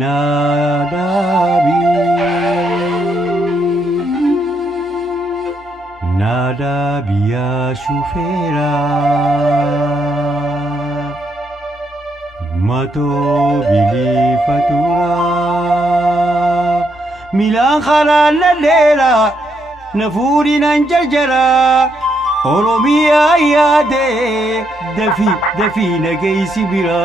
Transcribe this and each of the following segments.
Nadabi, Nadabi ya shufera, mato bili fatura, milan khala lalera, nafuri nanjajara, Oromia yade, dafi nagay sibira.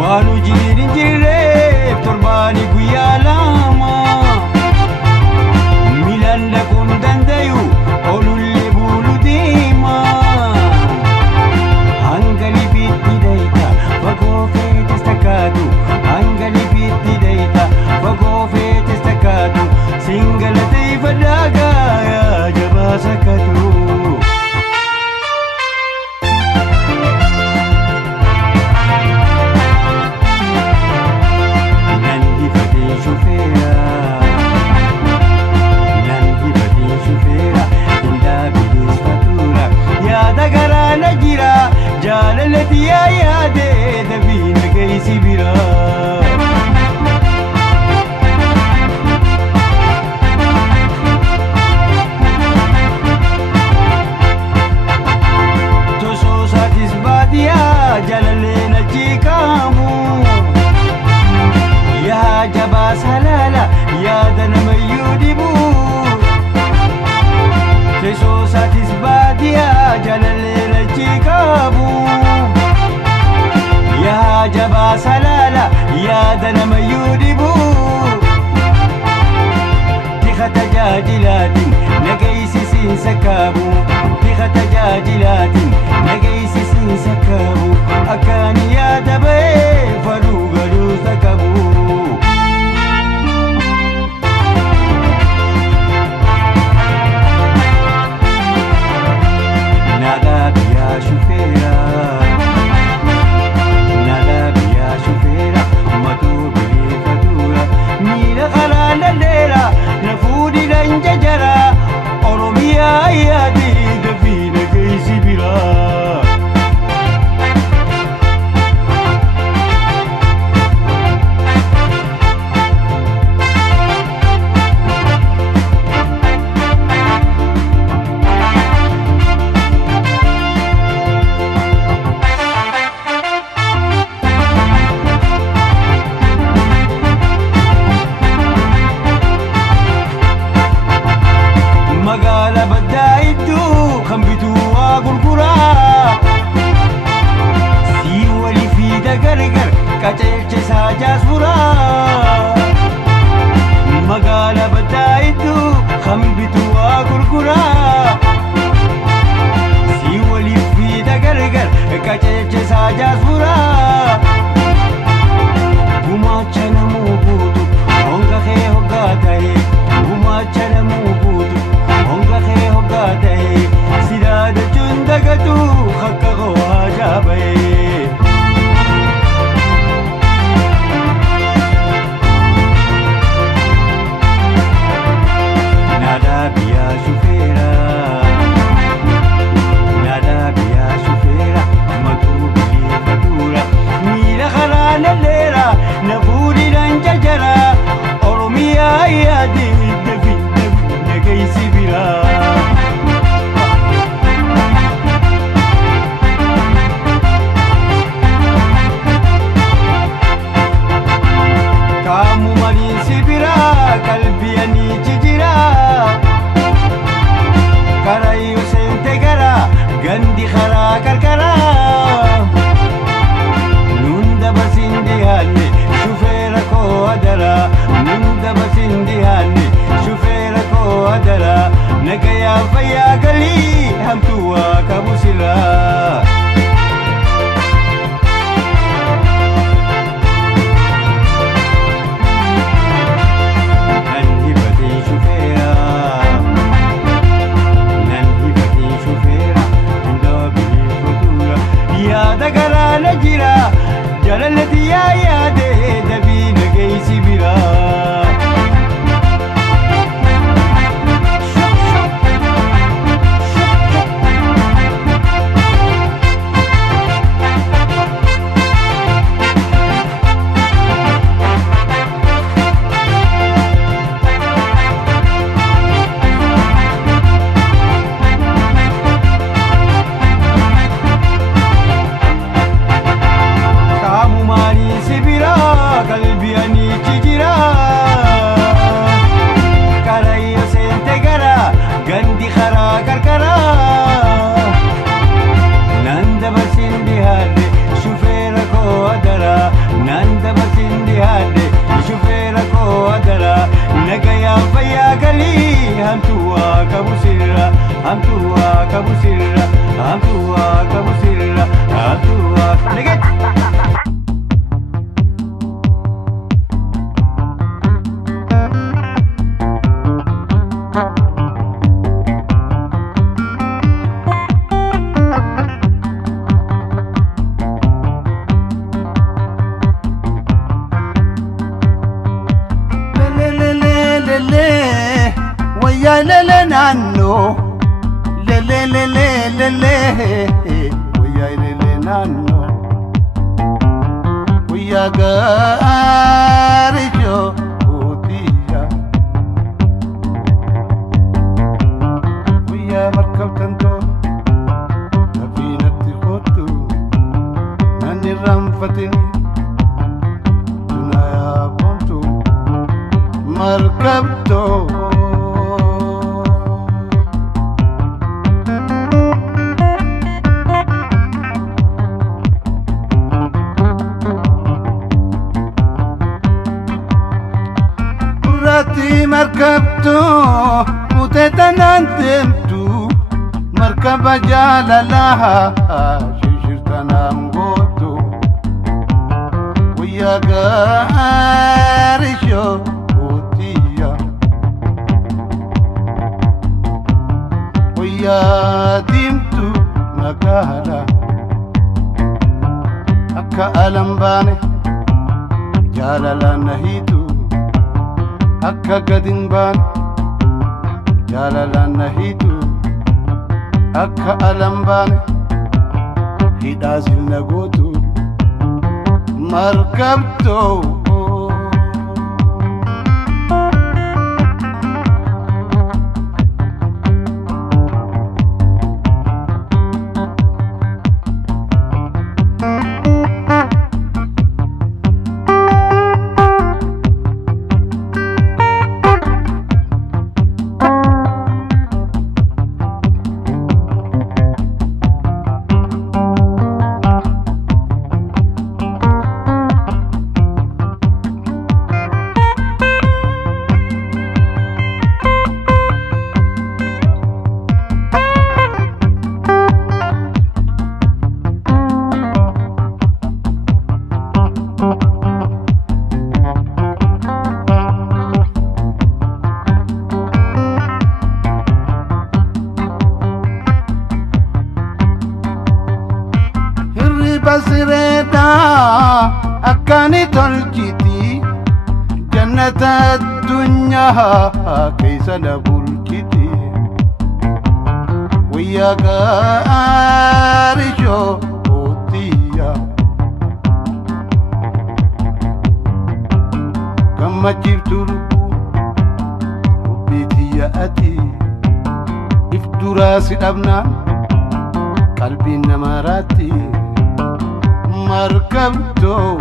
Wanu jirin jire torbani guyalama milanda kundandayu olulle bulu dima hangali bitti daita fago fete staccato hangali bitti daita fago fete staccato singala dei fadaga ya jabasakatu Jalalati ya yade dafi nagay sibira. Toso satis badia jalale na chikamu ya jaba salala ya dana mayudibu. Toso satis badia jalale na chikamu ya jaba salala ya dana mayudibu. Tikhata jadilatin nagaysi sin sakabu tikhata jadilatin nagaysi sin sakabu akani ya dabe farugalu sakabu Nadabi ya shufera Nadabi ya shufera matu yaade shufeera koo adara nagayaan fayyaa galii hamtuwaa qabu sirra hamtuwaa qabu sirra hamtuwaa qabu sirra hamtuwaa lele nano lele lele lele oya lele nano oya garijo odia oya markab tanto safinati khotu nani ramfatini tunaya pontu markab to مركبتو وتتنانتمتو مركبة جالالها شجرتنا مغوتو ويا قارشو وتيا ويا ديمتو مقالا أكا ألمباني جالالا نهيتو akka gadin baan jalalan nahitu akka alam baan hidazil nagotu markabto بصيرتا أكاني تلجتي جنة الدنيا كيس نبولكتي ويا قارشو أوتيا كما جبت ربو وبيتي أتي إفتراسي أبنا قلبي نماراتي مركبتو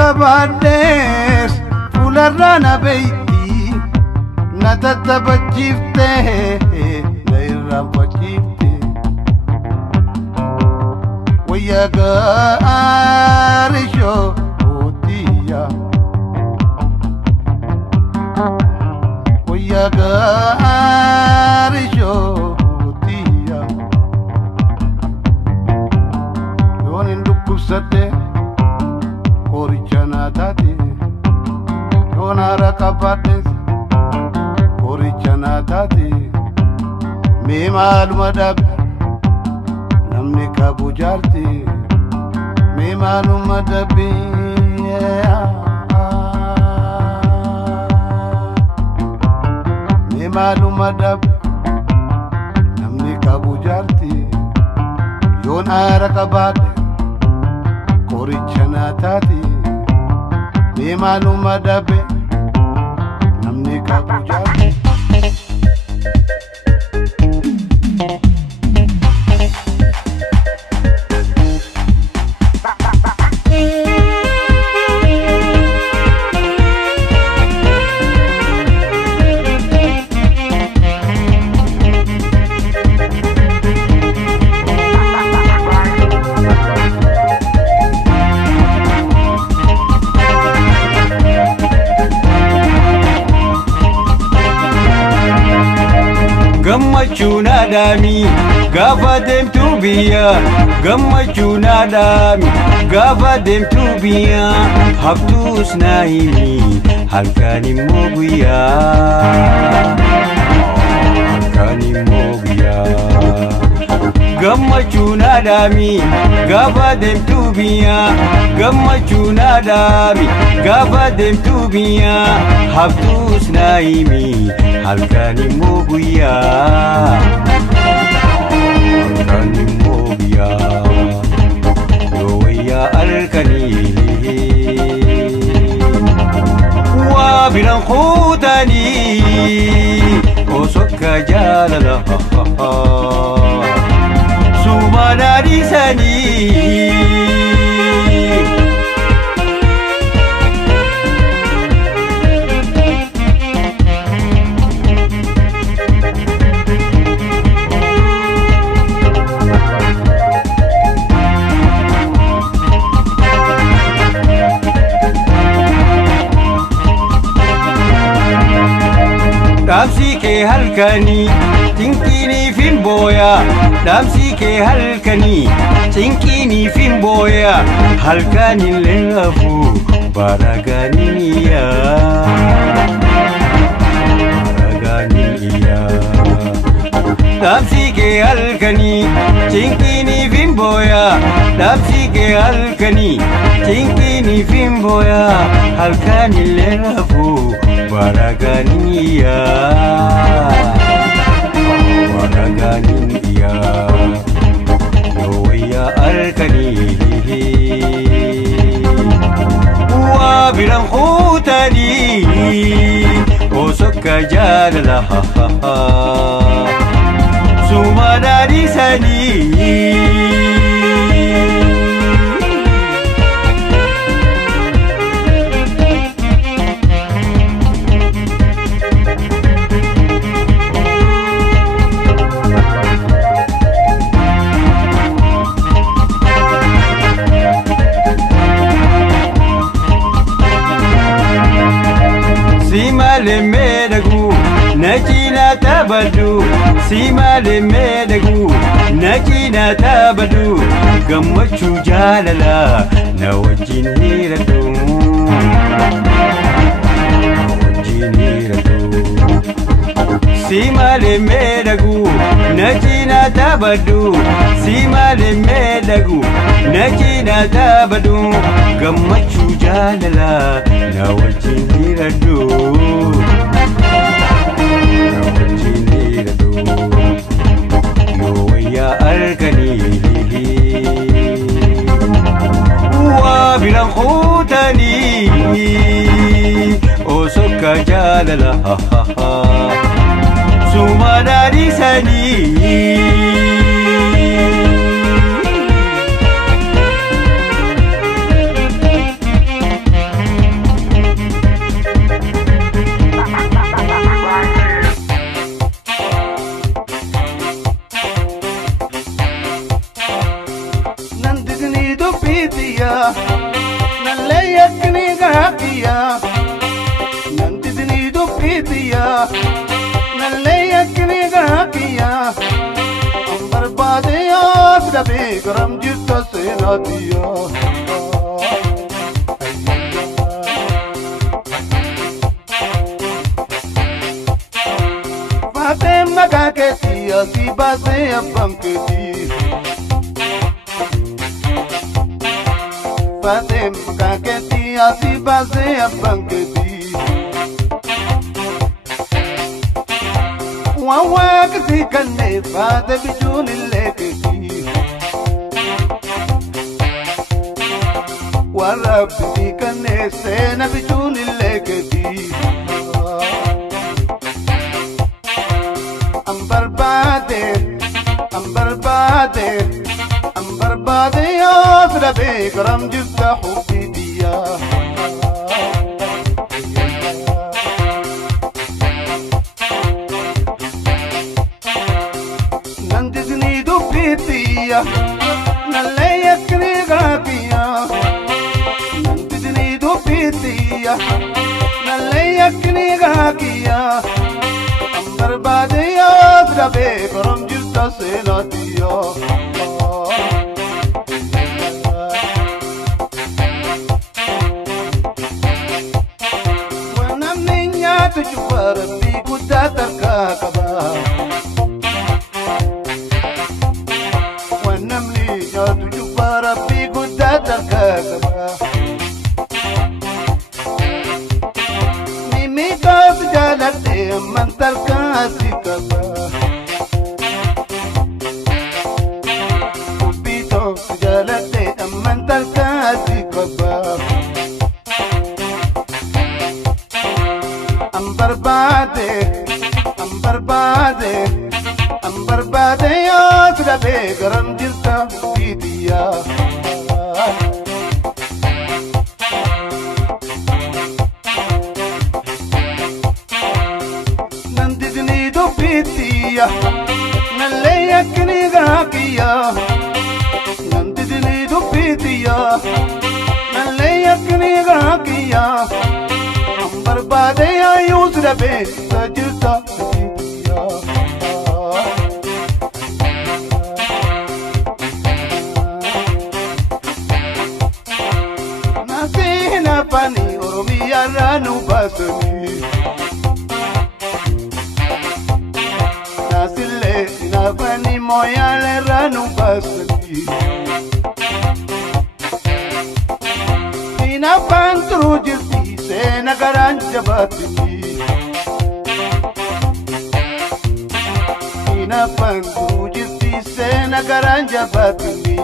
ركبادس فولرانا بيتي نتتبجيفته نيرا بجيفته ويا قارشو وديا ويا قارشو وديا يون اندوكو سده Tati, Yonara Kapates, Orichana Tati, Mimal Madab, qabu jaarti mee maaluma dabbi mee maaluma dabbi namni qabu jaarti yoon aara qabaadhe qoricha naa taati mee maaluma dabbi namni qabu jaarti Gammachuna dami gafa demtu biya Gammachuna dami gafa demtu biya Habtus naimi halkani moguya Halkani moguya Gammachuna dami gafa demtu biya Gammachuna dami gafa demtu biya Habtus naimi halkani moguya Halkani moguya Yoya alkani Wa bilan khutani Osokka jalala Sumana disani Damsi ke halkani tinkini fimboya Damsi ke halkani tinkini fimboya Halkani lengafu baraganiya Baraganiya Damsi ke halkani tinkini fimboya Damsi ke halkani tinkini fimboya Halkani lengafu Baraganiya Baraganiya Yoya alkani Wa bilan khutani Osokka jalala Sumana disani Simale medagu Najina tabadu Simale medagu Najina tabadu Gammachu jalala Nawajin hiradu Nawajin hiradu Simale medagu Najina tabadu Simale medagu Najina tabadu Gammachu jalala Nawajin hiradu Nawajin hiradu Yoya alkani Wa bilan khutani Osokka jalala Sumana disani Nalayakni gakiya Nandidni do pitiya Nalayakni gakiya Barbade asrabe garam jitta se nadiya Fatem naga ke tiya si base abam ke ti Fatem kaketi asi base abanketi Wawakti kanne fate bijuni leketi Warabti kanne sena bijuni leketi Ambar bade ya srabe karam jutta hubbi diya Nandidni dubbi diya nalle yakni gakiya Nandidni dubbi diya nalle yakni gakiya Ambar bade ya srabe karam jutta sena diya Tujuh di kuda terkakaba Wanam liya tujuh di kuda terkakaba Mimi kau sejalan mantar kasih kaba Kupito sejalan mantar kasih kaba Ambar bade ya srabe garam jirta diya Nandidni dubbi diya nalle yakni gakiya Nandidni dubbi diya nalle yakni gakiya Ambar bade ya yusrabe sajirta diya Nasina pani ormiya ranu basmi Nasile na pani moyale ranu basmi Ina pantru jirti se nagaran jabatni Ina pantru jirti se nagaran jabatni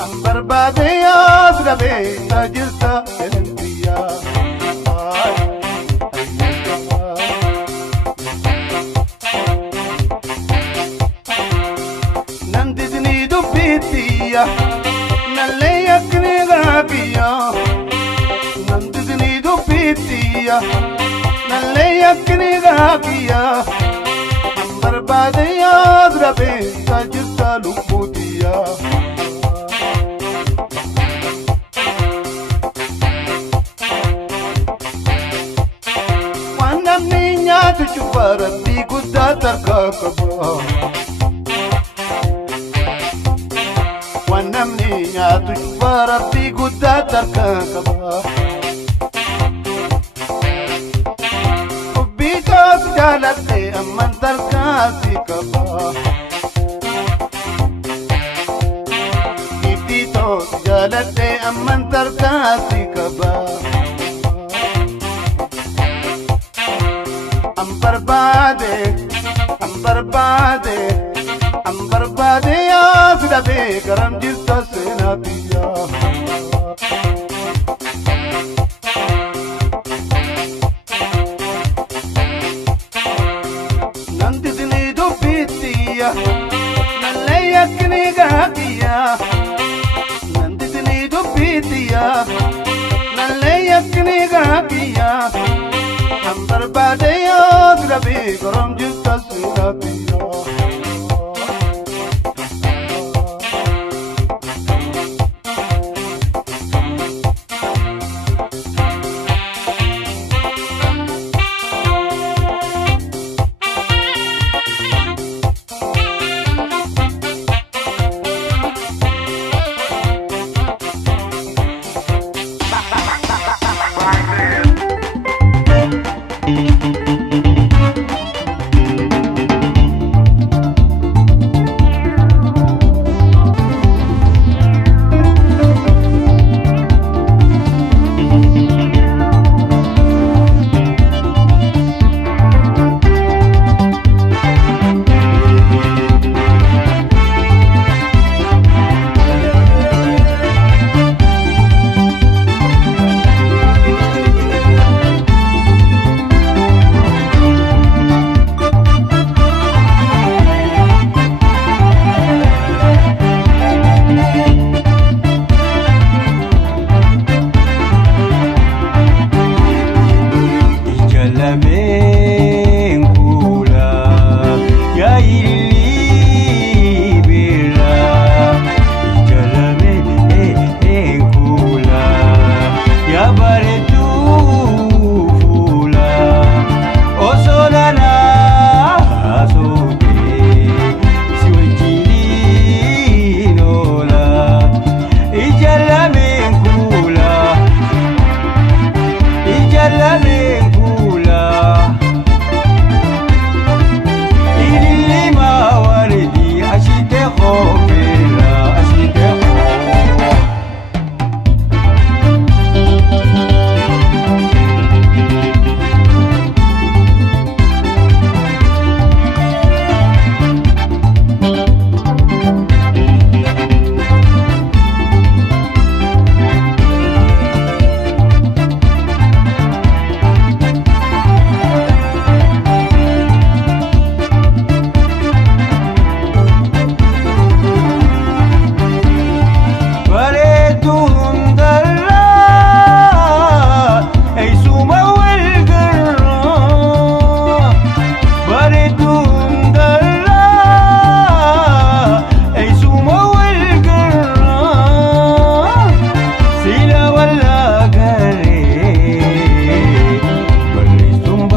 Ambar bade ya srabe sajirta diya Nandidni dubbi diya nalle yakni gakiya Nandidni dubbi diya nalle yakni gakiya Ambar bade ya srabe sajirta lubbu diya Wanam niya tujuh di kuda terkakaba Wanam niya tujuh di kuda terkakaba Ubita sejalate aman terkasih kaba Ibito sejalate aman terkasih kaba Ambar bade ya srabe garam jirta sena diya Nandidni dubbi diya nalle yakni gakiya Nandidni dubbi diya nalle yakni gakiya Ambar bade ya srabe garam jirta sena diya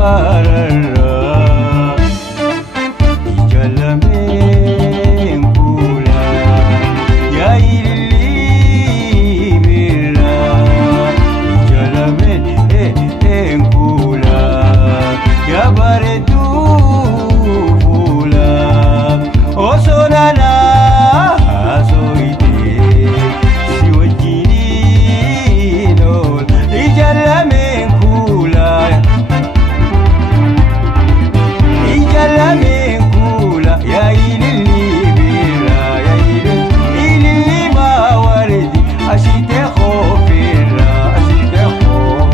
bararra Ijalamen kula Ya illi birra Ijalamen kula Ya baredu fula Osonana asoite Si wajini nol Ijalamen kula Ijalamen kula Ya illi birra Ya illi mawardi Ashite khofirra Ashite khof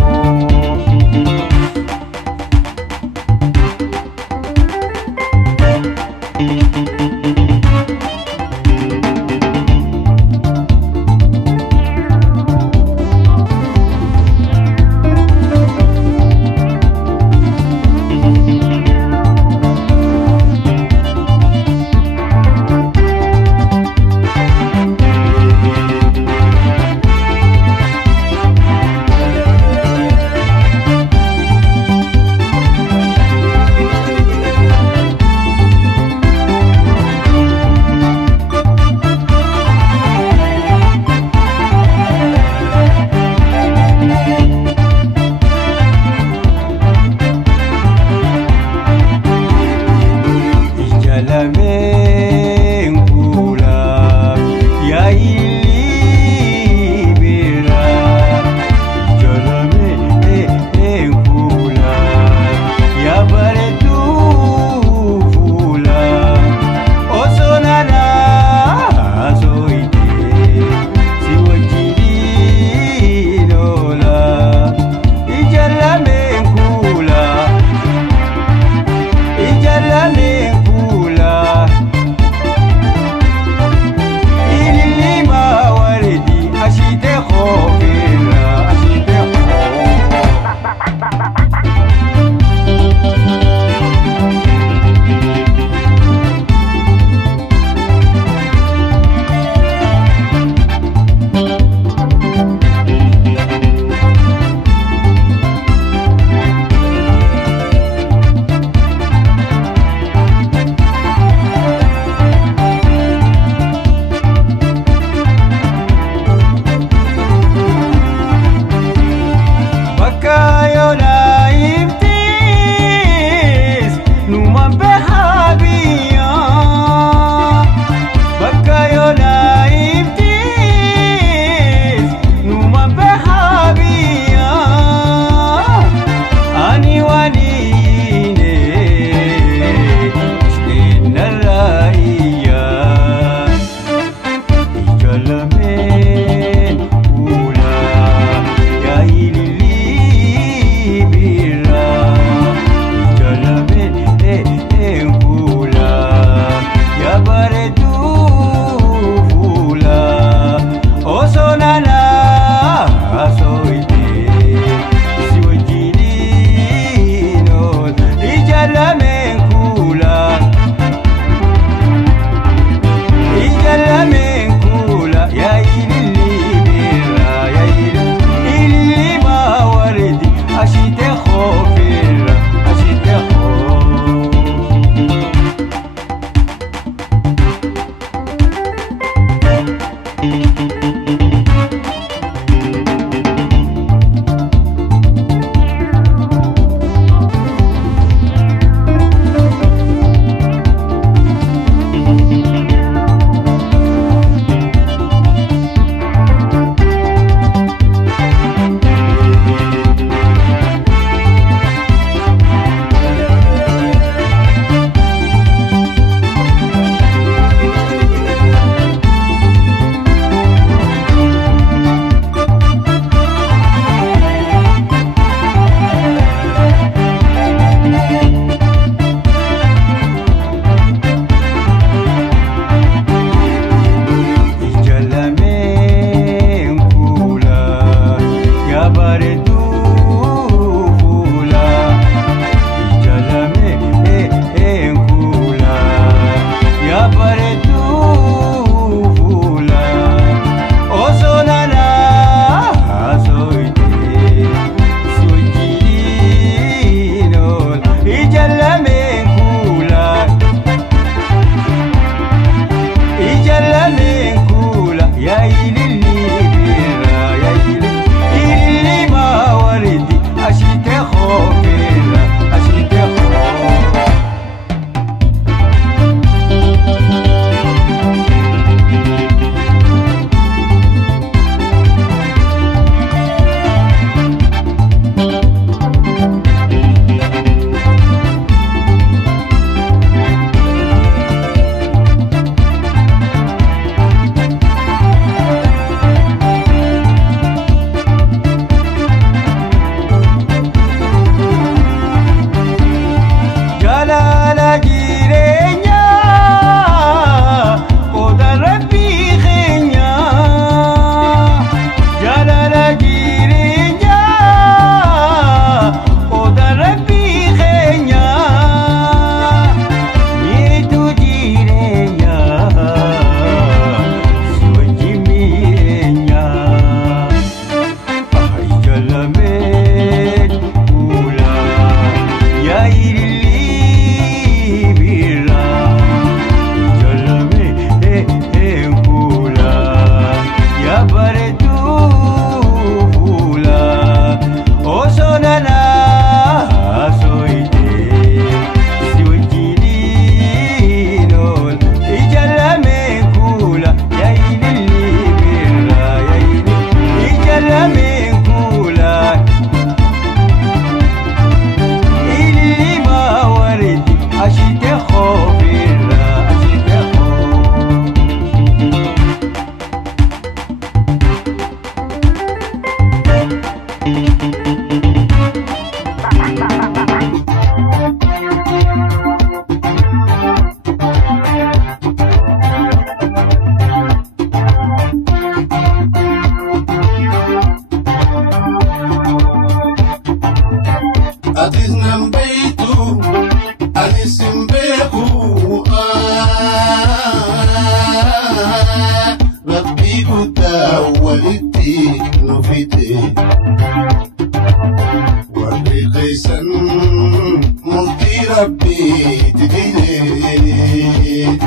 ربي تديني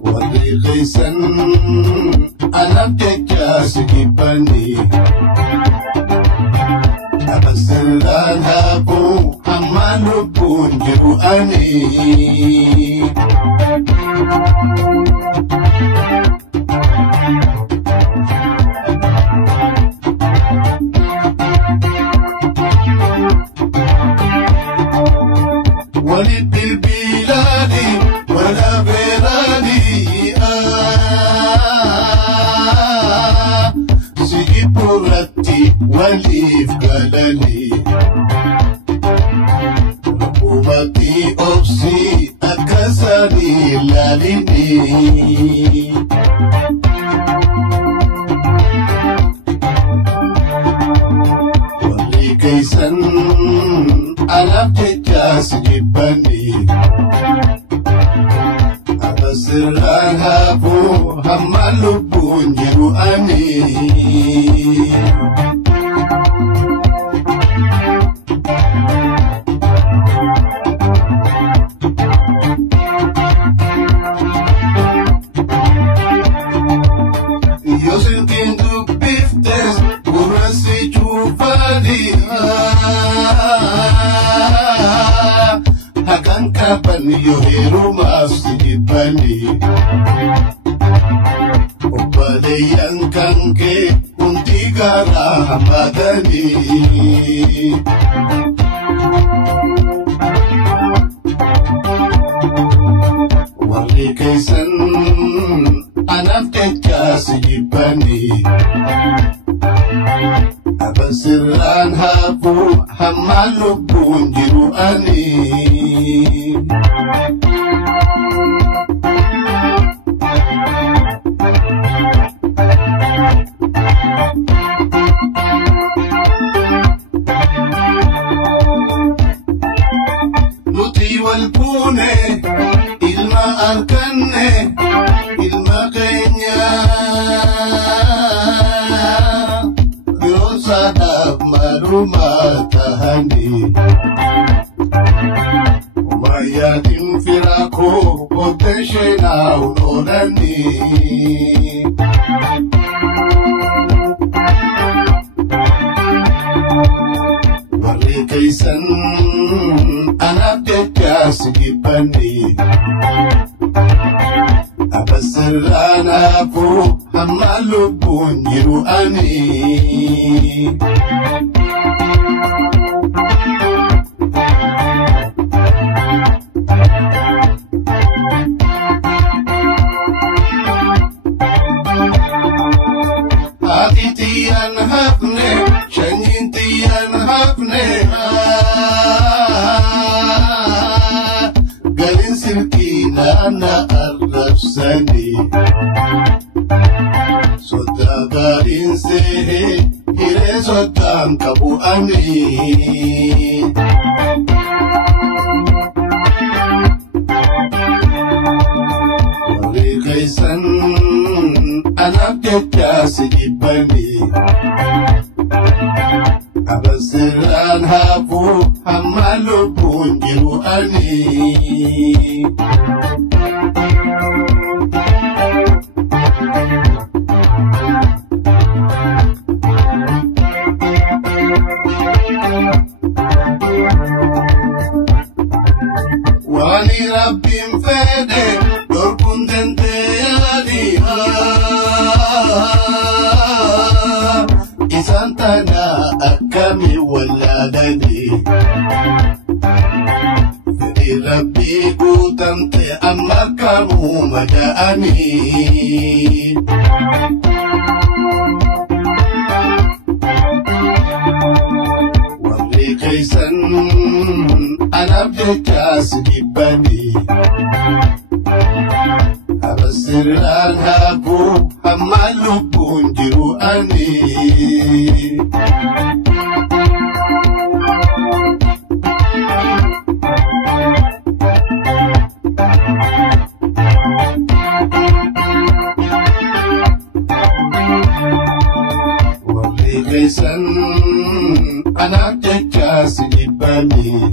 وري غيسن أنا بتكاس كيباني أبصر لها بو أما لبون جرواني ولد البلاد ولا بلادي سيجيب رتي وليف قلالي ربوبتي أبسي أكساني لاليني ولي كيسن أنا بتكاس جبني أبصر لها بو هم لبون جرواني Yo sintiendo biftes, burras y chufadi Hakan kapan yo hero masjidani Obale yang kanke untigara hamadani Wali kaisan anak tekas jibani Abasiran habu hamalubun jiruani Nuti wal pune ilma arkanne ilma kenya Sadap maruma tahani Umayadim firako Oteshena unonani Wali kaisan anak tekas gipani Abasiran aku hamalubun jiruani Atitian hafne, shangintian hafne Galin sirkina na arrafsani Sota galin sehe, hire sotan kabuani Wali kaisan anak tekas jibani Abasiran habu hamalubun jiruani Wali rabbin fede dorkun denteyani Isantana akami waladani Fedi rabbi kutante amakamu madaani Wali kaisan anak tekas gibani Abasiran habu hamalubun jiruani Wali kaisan أنا تجاسي بني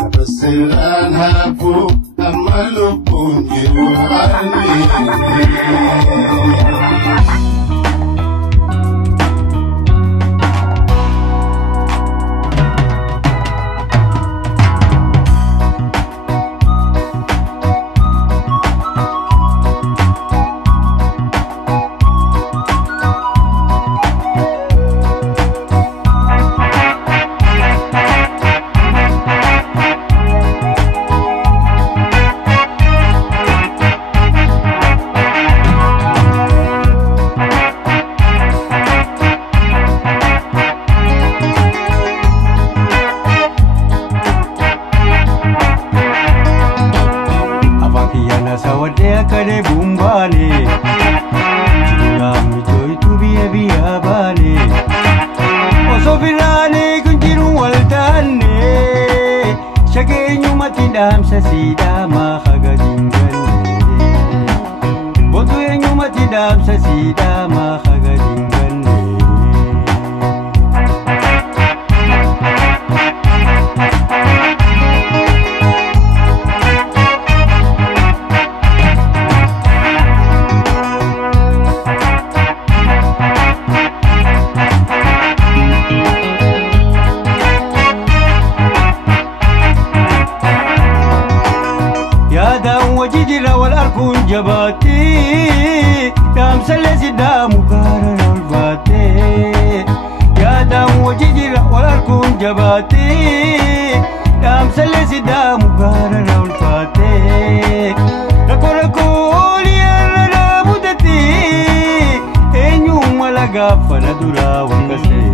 أبصر أنا فوق أما لبوني وعلي Sawadea kare bumbane Chingami joy tu biya bane Oso virane kunjiru waldane Shage nyuma tindam sasida mahaga jingane Botu nyuma tindam sasida mahaga jingane وجيجرا والأركون جباتي دام سلسي دام مقارن الفاتي يا دام وجيجرا والأركون جباتي دام سلسي دام مقارن الفاتي ركو ركو ليا لنا مدتي إنيو ملقا فندرا وكسي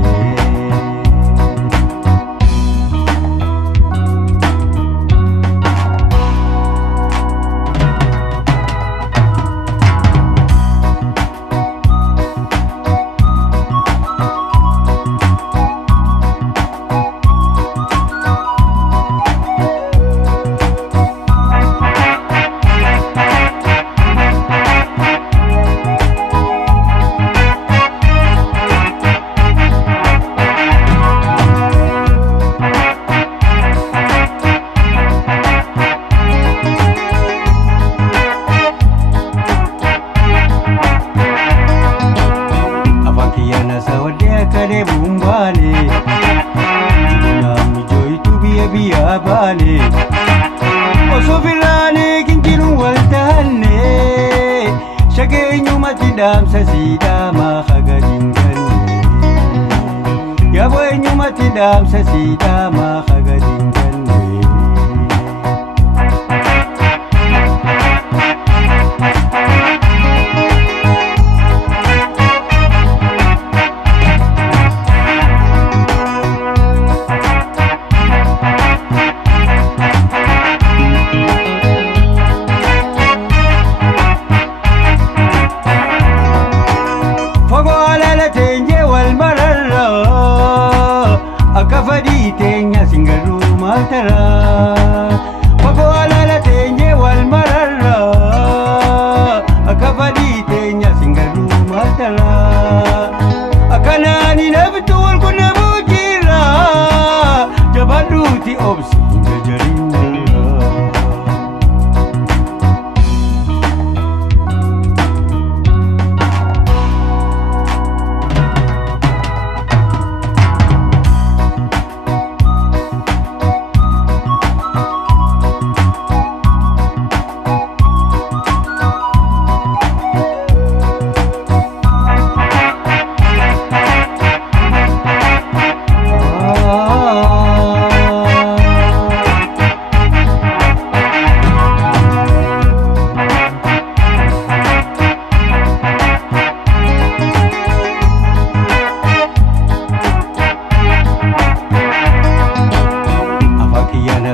kare bumbane Chingami joy tu biya bane Oso virane kinjiru waldane Shage nyuma tindam sasida mahaga jingane Yabo nyuma tindam sasida mahaga jingane Akafadi tenya singaru matara Pagoala la tenye wal marara Akafadi tenya singaru matara Akanani nabtul kuna bujira Jabaduti obsi ngajarinda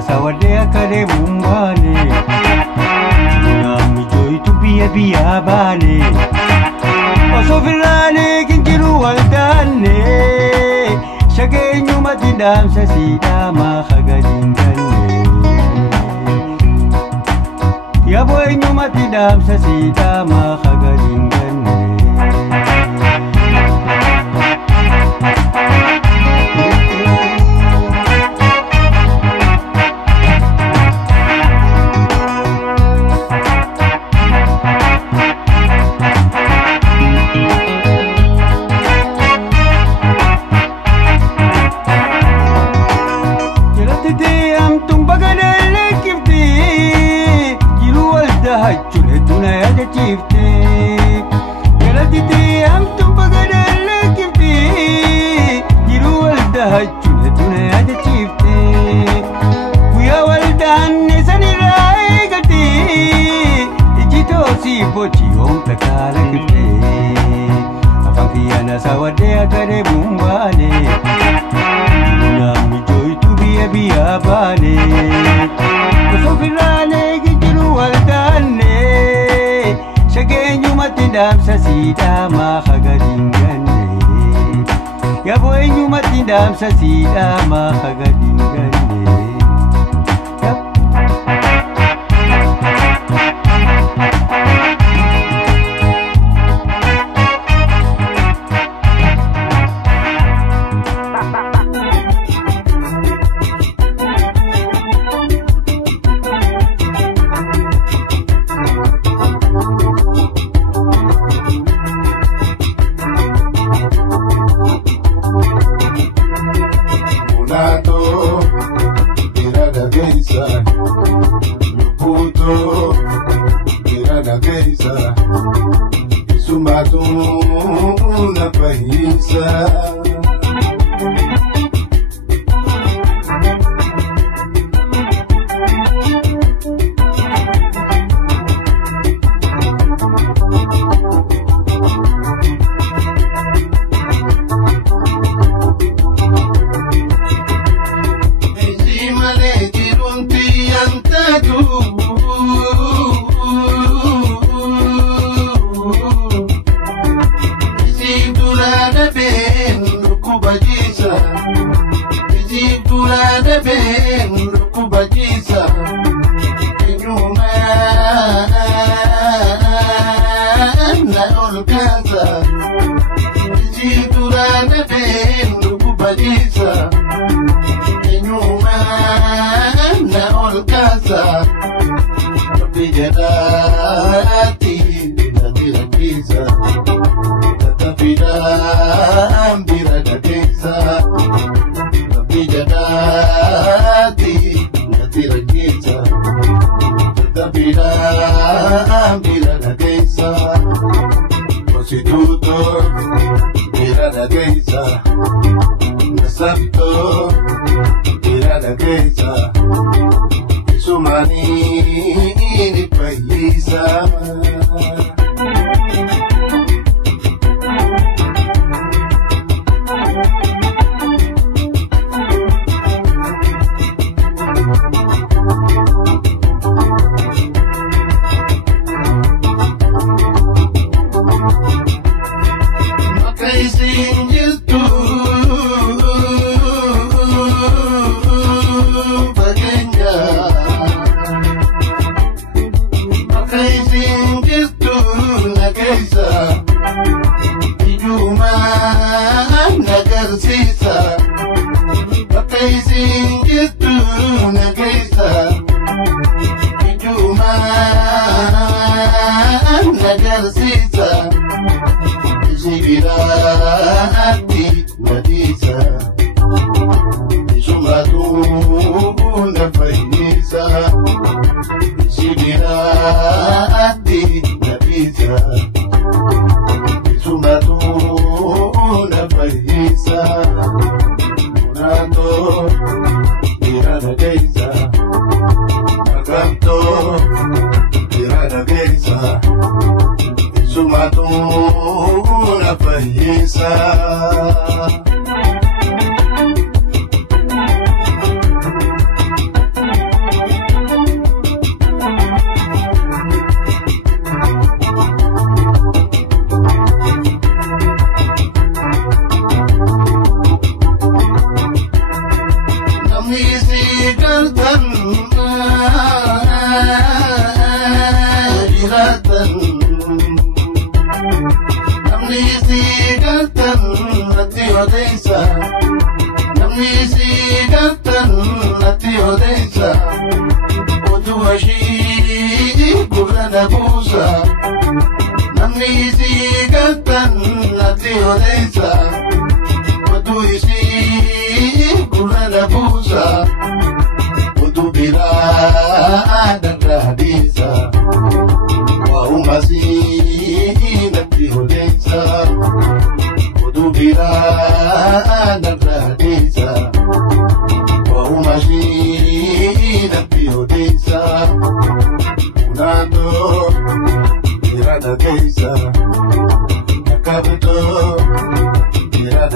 Sawadea kare bumbane Chingami joy tu biya bane Oso virane kinjiru waldane Shage nyuma tindam sasida mahaga jingane Yabo nyuma tindam sasida mahaga jingane akade bumbane Namni joytu biya bane Kosofirane gijiru waldanne Shageenyu matindamsa sidama khagadingane Yaboenyu matindamsa sidama khagadingane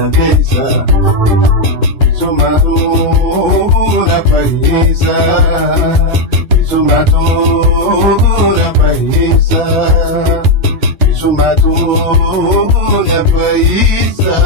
Nandesa Sumatu na paisa Sumatu na paisa Sumatu na paisa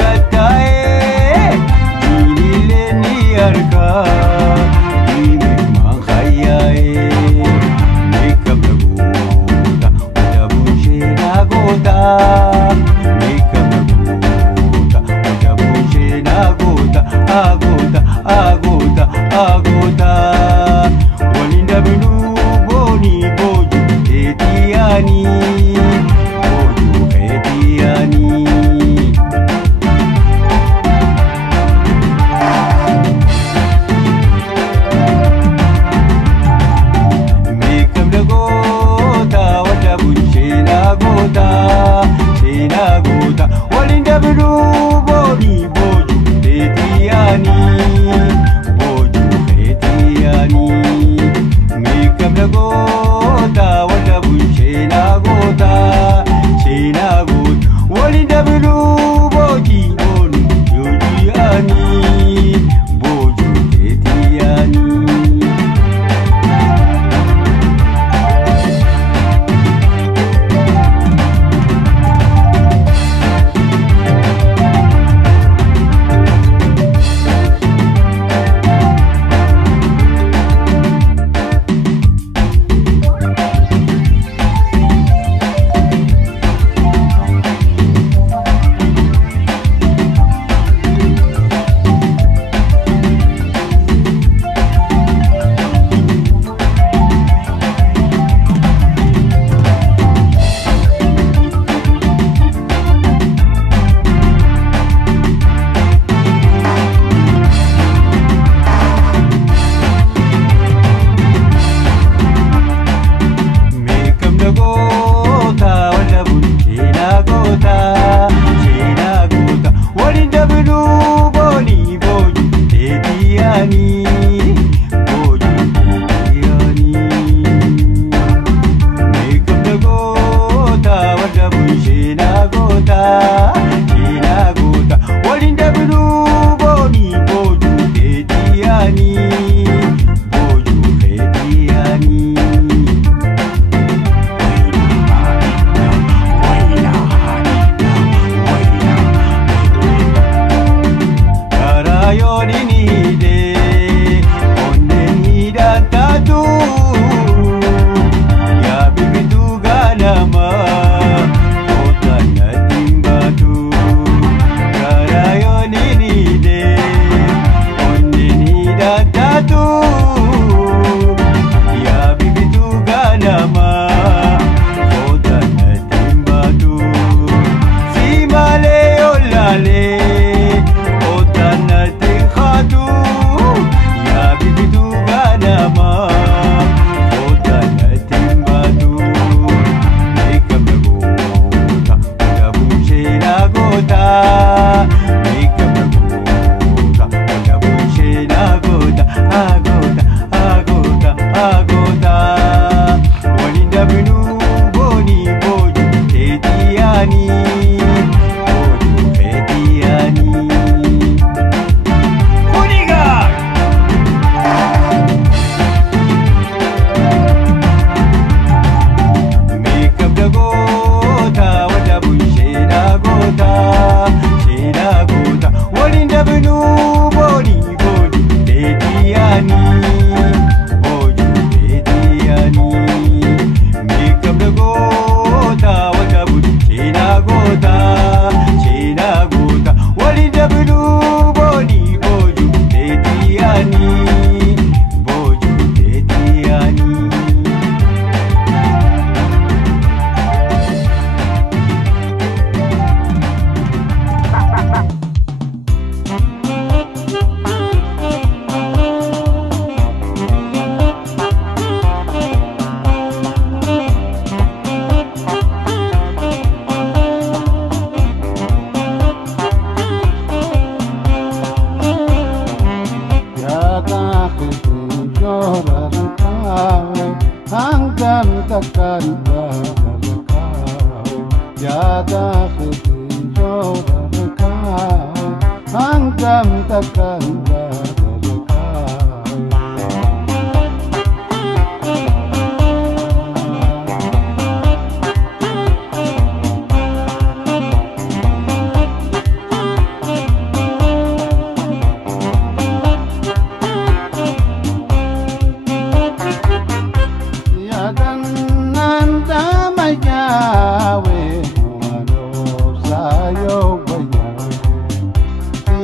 gattae dinile ni arka dime man khayae mekam laguta wada bunche nagota mekam laguta wada bunche nagota agota agota agota walinda binu boni boju etiani boju etiani Gota walinda binu boni boju etiani boju etiani mekam la gota wada bunchena gota chena gota walinda binu boji boni yojiani boju etiani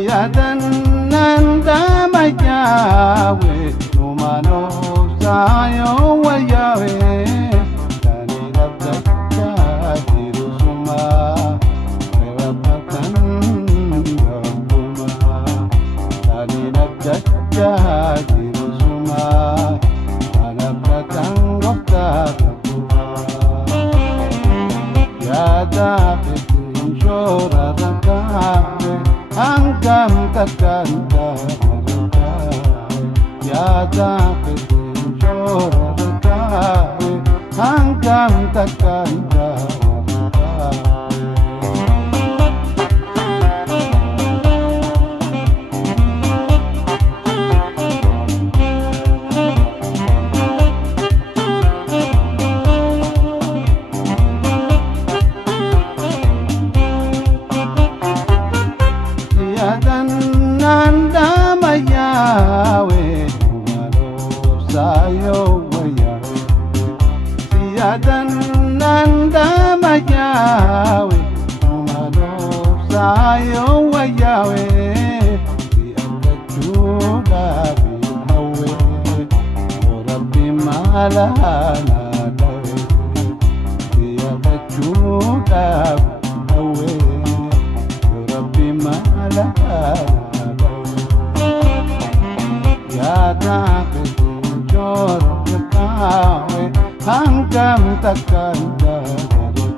Siyadan nanda mayawe numano sayo wayawe tani labda dirusuma rewapatan gabuma tani labda dirusuma alabatan gofta gabuma ya dafitin shora rakawe Angkam takkan terkai ya dapetin jodoh Angkam takkan terkai Nanda mayawe numano sayo wayawe siyadan nanda mayawe numano sayo wayawe siyadan binawe Rabbi malana dawe siyadan binawe Rabbi malana Ya dapetin jodoh kawe Angkam takkan terkai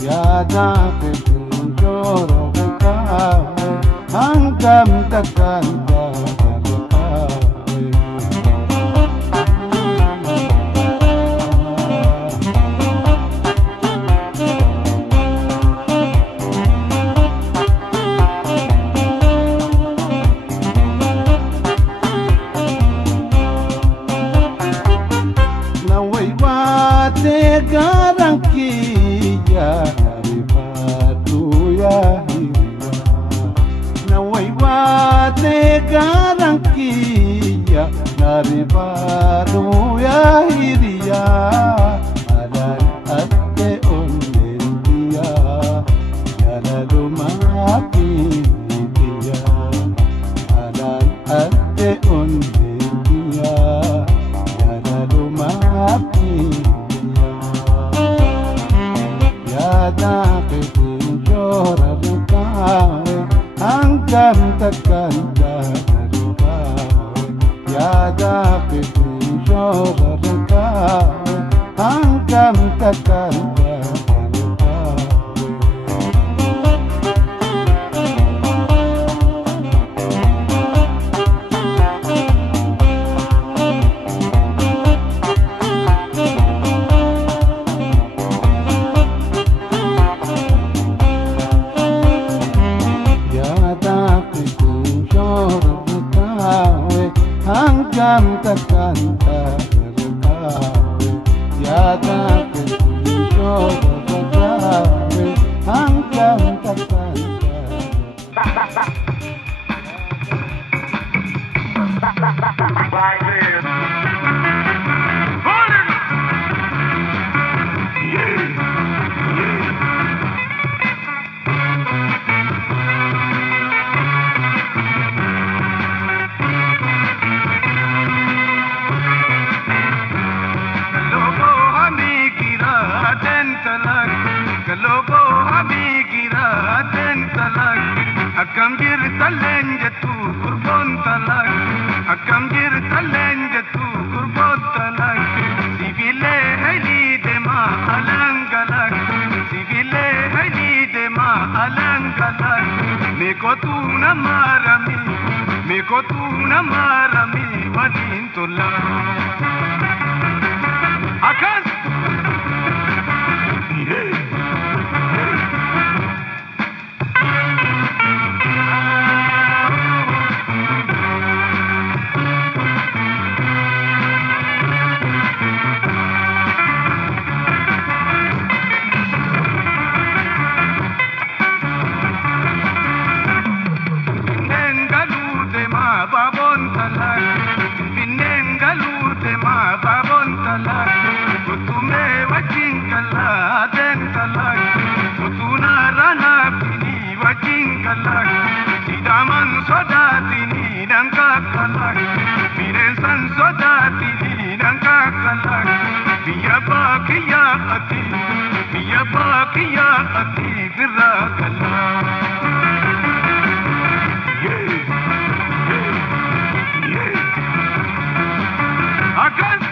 Ya dapetin jodoh kawe Angkam takkan Garang kia dari batu ya hiria Nawai wate garang kia dari batu ya hiria Adan ate onen dia Jala lumapi dia Adan ate onen dia Jala lumapi dapetin jodoh kawe Angkam takkan terkai Ya dapetin jodoh kawe Angkam takkan Angkam takkan terkai Ya dapetin jodoh kawe Angkam takkan Lobo abi gira den talak akam gir talen jatu kurbon talak akam gir talen jatu kurbon talak sivile hali de ma alang galak sivile hali de ma alang galak meko tu na marami wadin tulak akas babon talak, binen galute sodaatini danka kalak bineensan sodaatini danka kalak biyya baakiyyaa ati birraa kalak. Akas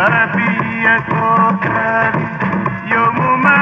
Garabiyya koo gaarii yoomuma